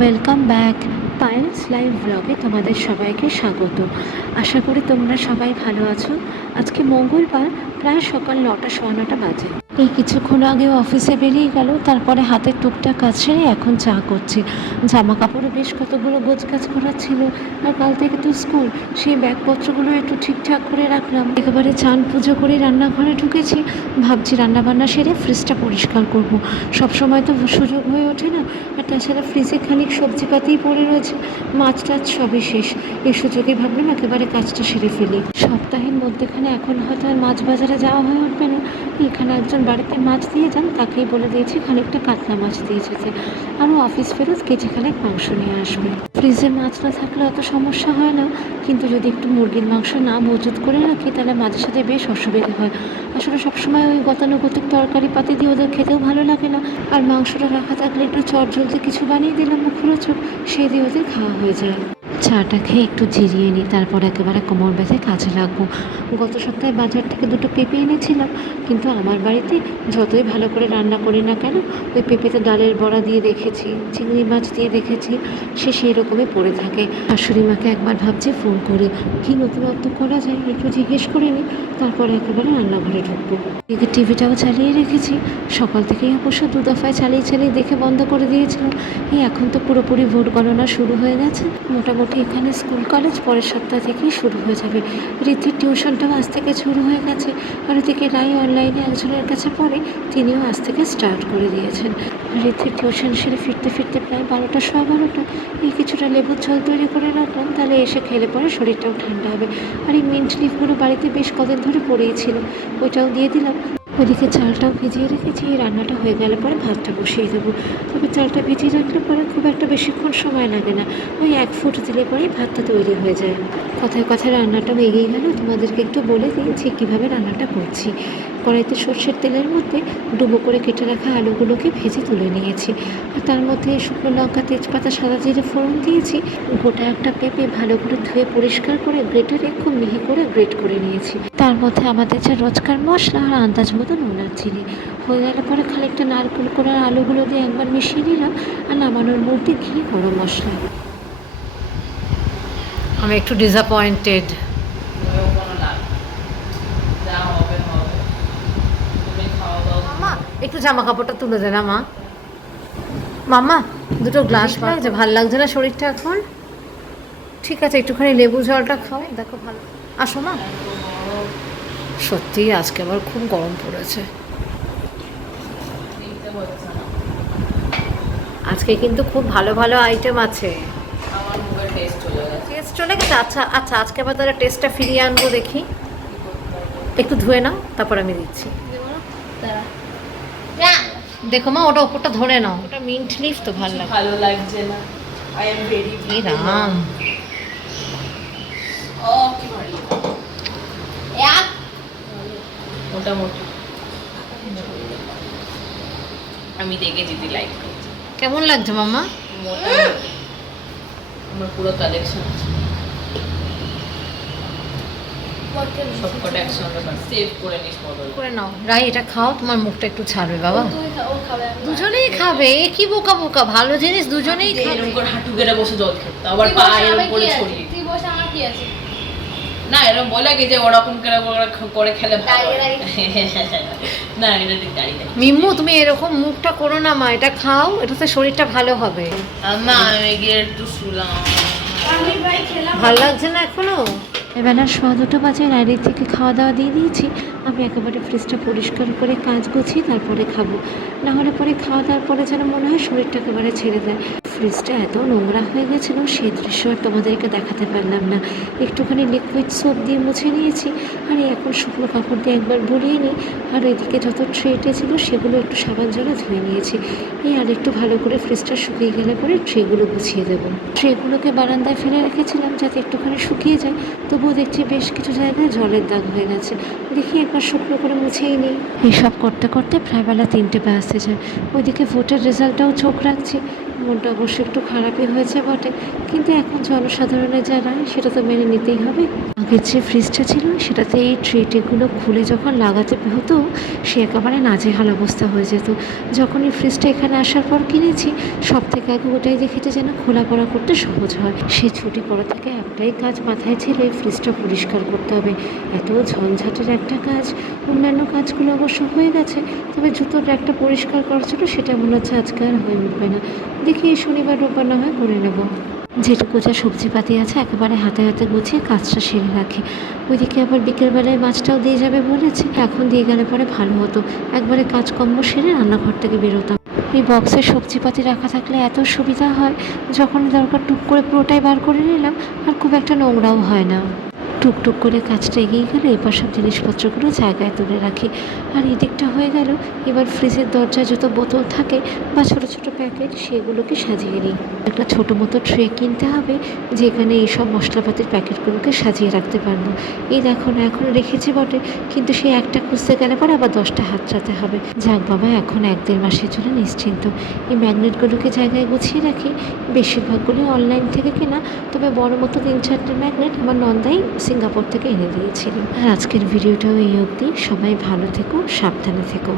Welcome back Payel's live ব্লগে তোমাদের সবাইকে স্বাগত। আশা করি তোমরা সবাই ভালো আছো। আজকে মঙ্গলবার, প্রায় সকাল 9টা 9:15 বাজে। এই কিছুক্ষণ আগে অফিসে বেরিয়ে গেল, তারপরে হাতের টুকটাক কাজ সেরে এখন চা করছি। জামা কাপড়ও বেশ কতগুলো গোছগাছ করার ছিল, আর কাল থেকে তো স্কুল, সেই ব্যাগপত্রগুলো একটু ঠিকঠাক করে রাখলাম। একেবারে চান পুজো করে রান্নাঘরে ঢুকেছি, ভাবছি রান্নাবান্না সেরে ফ্রিজটা পরিষ্কার করব। সবসময় তো সুযোগ হয়ে ওঠে না, আর তাছাড়া ফ্রিজে খানিক সবজিপাতিই পড়ে রয়েছে, মাছ টাছ সবই শেষ। এই সুযোগে ভাবলাম একেবারে কাজটা সেরে ফেলি। সপ্তাহের মধ্যেখানে এখন হয়তো আর মাছ বাজারে যাওয়া হয়ে উঠবে না। এখানে একজন বাড়িতে মাছ দিয়ে যান, তাকেই বলে দিয়েছি খানিকটা কাতলা মাছ দিয়ে যেতে, আরও অফিস ফেরত কেজি খানেক মাংস নিয়ে আসবে। ফ্রিজে মাছ না থাকলে অত সমস্যা হয় না, কিন্তু যদি একটু মুরগির মাংস না মজুত করে রাখি তাহলে মাঝে সাথে বেশ অসুবিধা হয়। আসলে সবসময় ওই গতানুগতিক তরকারি পাতি দিয়ে ওদের খেতেও ভালো লাগে না, আর মাংসটা রাখা থাকলে একটু চট জলদি কিছু বানিয়ে দিলাম মুখরোচক, সেই দিয়ে ওদের খাওয়া হয়ে যায়। চাটা খেয়ে একটু জিরিয়ে নিই, তারপর একেবারে কোমর বেঁধে কাজে লাগবো। গত সপ্তাহে বাজার থেকে দুটো পেঁপে এনেছিলাম, কিন্তু আমার বাড়িতে যতই ভালো করে রান্না করি না কেন, ওই পেঁপেতে ডালের বড়া দিয়ে দেখেছি, চিংড়ি মাছ দিয়ে দেখেছি, সে সেই রকমই পড়ে থাকে। শাশুড়ি মাকে একবার ভাবছি ফোন করে কী নতুনত্ব করা যায় একটু জিজ্ঞেস করে নিই, তারপরে একেবারে রান্নাঘরে ঢুকবো। এদিকে টিভিটাও চালিয়ে রেখেছি, সকাল থেকেই অবশ্য দু দফায় চালিয়ে চালিয়ে দেখে বন্ধ করে দিয়েছিলাম। এই এখন তো পুরোপুরি ভোট গণনা শুরু হয়ে গেছে, মোটামুটি এখানে স্কুল কলেজ পরের সপ্তাহ থেকেই শুরু হয়ে যাবে। রীতির টিউশনটাও আজ থেকে শুরু হয়ে গেছে, আর ওদিকে রাই অনলাইনে একজনের কাছে পড়ে, তিনিও আজ থেকে স্টার্ট করে দিয়েছেন। রীতির টিউশন সেরে ফিরতে ফিরতে প্রায় 12টা 12:15। এই কিছুটা লেবুর জল তৈরি করে রাখলাম, তাহলে এসে খেলে পরে শরীরটাও ঠান্ডা হবে। আর এই মিন্ট লিফগুলো বাড়িতে বেশ কদিন ধরে পড়েই ছিল, ওইটাও দিয়ে দিলাম। ওইদিকে চালটাও ভিজিয়ে রেখেছি, এই রান্নাটা হয়ে গেলে পরে ভাতটা বসিয়ে দেবো। তবে চালটা ভিজিয়ে রাখলে পরে খুব একটা বেশিক্ষণ সময় লাগে না, ওই 1 ফুট দিলে পরেই ভাতটা তৈরি হয়ে যায়। কথায় কথায় রান্নাটাও এগিয়ে গেল, তোমাদেরকে একটু বলে দিয়েছি কীভাবে রান্নাটা করছি। কড়াইতে সর্ষের তেলের মধ্যে ডুবো করে কেটে রাখা আলুগুলোকে ভেজে তুলে নিয়েছি, আর তার মধ্যে শুকনো লঙ্কা, তেজপাতা, সাদা জিরে ফোড়ন দিয়েছি। গোটা একটা পেঁপে ভালো করে ধুয়ে পরিষ্কার করে গ্রেটারে খুব মিহি করে গ্রেট করে নিয়েছি। তার মধ্যে আমাদের যা রোজকার মশলা আর আন্দাজ মতো নুন আর চিনি। হয়ে গেলে পরে খানিকটা নারকেল করে আলুগুলো দিয়ে একবার মিশিয়ে নিলাম, আর নামানোর মধ্যে ঘি, গরম মশলা। আমি একটু ডিসঅ্যাপয়েন্টেড। মামা একটু জামা কাপড়টা তুলে দে না মা। মামা দুটো গ্লাস লাগছে, ভাল লাগছে না শরীরটা এখন। ঠিক আছে, একটুখানি লেবু জলটা খাও, দেখো ভালো। আসো মা। সত্যি আজকে আবার খুব গরম পড়েছে। আজকে কিন্তু খুব ভালো ভালো আইটেম আছে। টেস্ট চলে গেছে। আচ্ছা আচ্ছা, আজকে আবার তাহলে টেস্টটা ফিরিয়ে আনবো, দেখি। একটু ধুয়ে নাও, তারপর আমি দিচ্ছি। দেখো মা, ওটা ওপরটা ধরে নাও, ওটা মিন্ট লিফ তো ভালো লাগছে না। আই এম ভেরি রাম। ও কি ভারী এক মোটামুটি আমি দেখেছি তুই লাইক করছিস। কেমন লাগছে মামা? মোটামুটি আমার পুরো কালেকশন আছে, সবকটা একসঙ্গে সেভ করে নিস, বদল করে নাও। রাই এটা খাও, তোমার মুখটা একটু ছাড়বে বাবা। দুজনেই খাবে, এ কি বোকা বোকা, ভালো জিনিস দুজনেই খাবে। এরকম করে হাঁটু গেড়ে বসে জল খেতে, আবার পা এরকম করে ছড়িয়ে তুই বসে, আমার কি আছে না, এরকম বলে কি যে ওরকম করে খেলে ভালো। না এটা ঠিক দাঁড়িয়ে নেই। মিম্মু তুমি এরকম মুখটা করো না মা, এটা খাও, এটাতে শরীরটা ভালো হবে। না আমি গিয়ে একটু শুলাম, ভালো লাগছে না এখনো। এবেলার 2:15 বাজে, রাইডের থেকে খাওয়া দাওয়া দিয়ে দিয়েছি। আমি একেবারে ফ্রিজটা পরিষ্কার করে কাজ গুছিয়ে তারপরে খাবো, না হলে পরে খাওয়া দাওয়ার পরে যেন মনে হয় শরীরটা একেবারে ছেড়ে দেয়। ফ্রিজটা এত নোংরা হয়ে গেছিলো, সেই দৃশ্য আর তোমাদেরকে দেখাতে পারলাম না। একটুখানি লিকুইড সোপ দিয়ে মুছে নিয়েছি, আর এখন শুকনো কাপড় দিয়ে একবার বুলিয়ে নিই। আর ওইদিকে যত ট্রেটে ছিল সেগুলো একটু সাবান জলে ধুয়ে নিয়েছি। এই আর একটু ভালো করে ফ্রিজটা শুকিয়ে গেলে পরে ট্রেগুলো গুছিয়ে দেবো। ট্রেগুলোকে বারান্দায় ফেলে রেখেছিলাম যাতে একটুখানি শুকিয়ে যায়, তবুও দেখছি বেশ কিছু জায়গায় জলের দাগ হয়ে গেছে। দেখি একবার শুকনো করে মুছেই নিই। এইসব করতে করতে প্রায় বেলা 3টে বাজতে যায়। ওইদিকে ভোটের রেজাল্টটাও চোখ রাখছি, মনটা অবশ্য একটু খারাপই হয়েছে বটে, কিন্তু এখন জনসাধারণের যা রায় সেটা তো মেনে নিতেই হবে। আগের যে ফ্রিজটা ছিল সেটাতে এই ট্রেটেগুলো খুলে যখন লাগাতে হতো সে একেবারে নাজেহাল অবস্থা হয়ে যেত। যখন এই ফ্রিজটা এখানে আসার পর কিনেছি সব থেকে আগে ওটাই দেখেছি যেন খোলা পড়া করতে সহজ হয়। সেই ছুটি পড়া থেকে একটাই কাজ মাথায় ছিল, এই ফ্রিজটা পরিষ্কার করতে হবে। এত ঝঞ্ঝাটের একটা কাজ, অন্যান্য কাজগুলো অবশ্য হয়ে গেছে, তবে জুতোর র্যাকটা পরিষ্কার করা ছিল সেটা মনে হচ্ছে আজকে আর হয়ে উঠবে না। দেখি এই শনিবার রোববার না হয় করে নেব। যেটুকু যা সবজিপাতি আছে একেবারে হাতে হাতে গুছিয়ে কাজটা সেরে রাখি। ওইদিকে আবার বিকেলবেলায় মাছটাও দিয়ে যাবে বলেছে, এখন দিয়ে গেলে পরে ভালো হতো, একবারে কাজকর্ম সেরে রান্নাঘর থেকে বেরোতাম। এই বক্সে সবজিপাতি রাখা থাকলে এত সুবিধা হয়, যখন দরকার টুক করে পুরোটাই বার করে নিলাম, আর খুব একটা নোংরাও হয় না। টুকটুক করে কাজটা এগিয়ে গেলে এবার সব জিনিসপত্রগুলো জায়গায় তুলে রাখি। আর এদিকটা হয়ে গেল, এবার ফ্রিজের দরজায় যত বোতল থাকে বা ছোটো ছোটো প্যাকেট সেগুলোকে সাজিয়ে নিই। একটা ছোটো মতো ট্রে কিনতে হবে যেখানে এইসব মশলাপাতির প্যাকেটগুলোকে সাজিয়ে রাখতে পারবো। এই দেখো না, এখন রেখেছি বটে, কিন্তু সেই একটা খুঁজতে গেলে পরে আবার 10টা হাতড়াতে হবে। যাক বাবা, এখন 1-1.5 মাসের জন্য নিশ্চিন্ত। এই ম্যাগনেটগুলোকে জায়গায় গুছিয়ে রাখি, বেশিরভাগগুলি অনলাইন থেকে কেনা, তবে বড় মতো 3-4টে ম্যাগনেট আমার নন্দাই সিঙ্গাপুর থেকে এনে দিয়েছিল। আর আজকের ভিডিওটাও এই অবধি। সবাই ভালো থেকো, সাবধানে থেকো।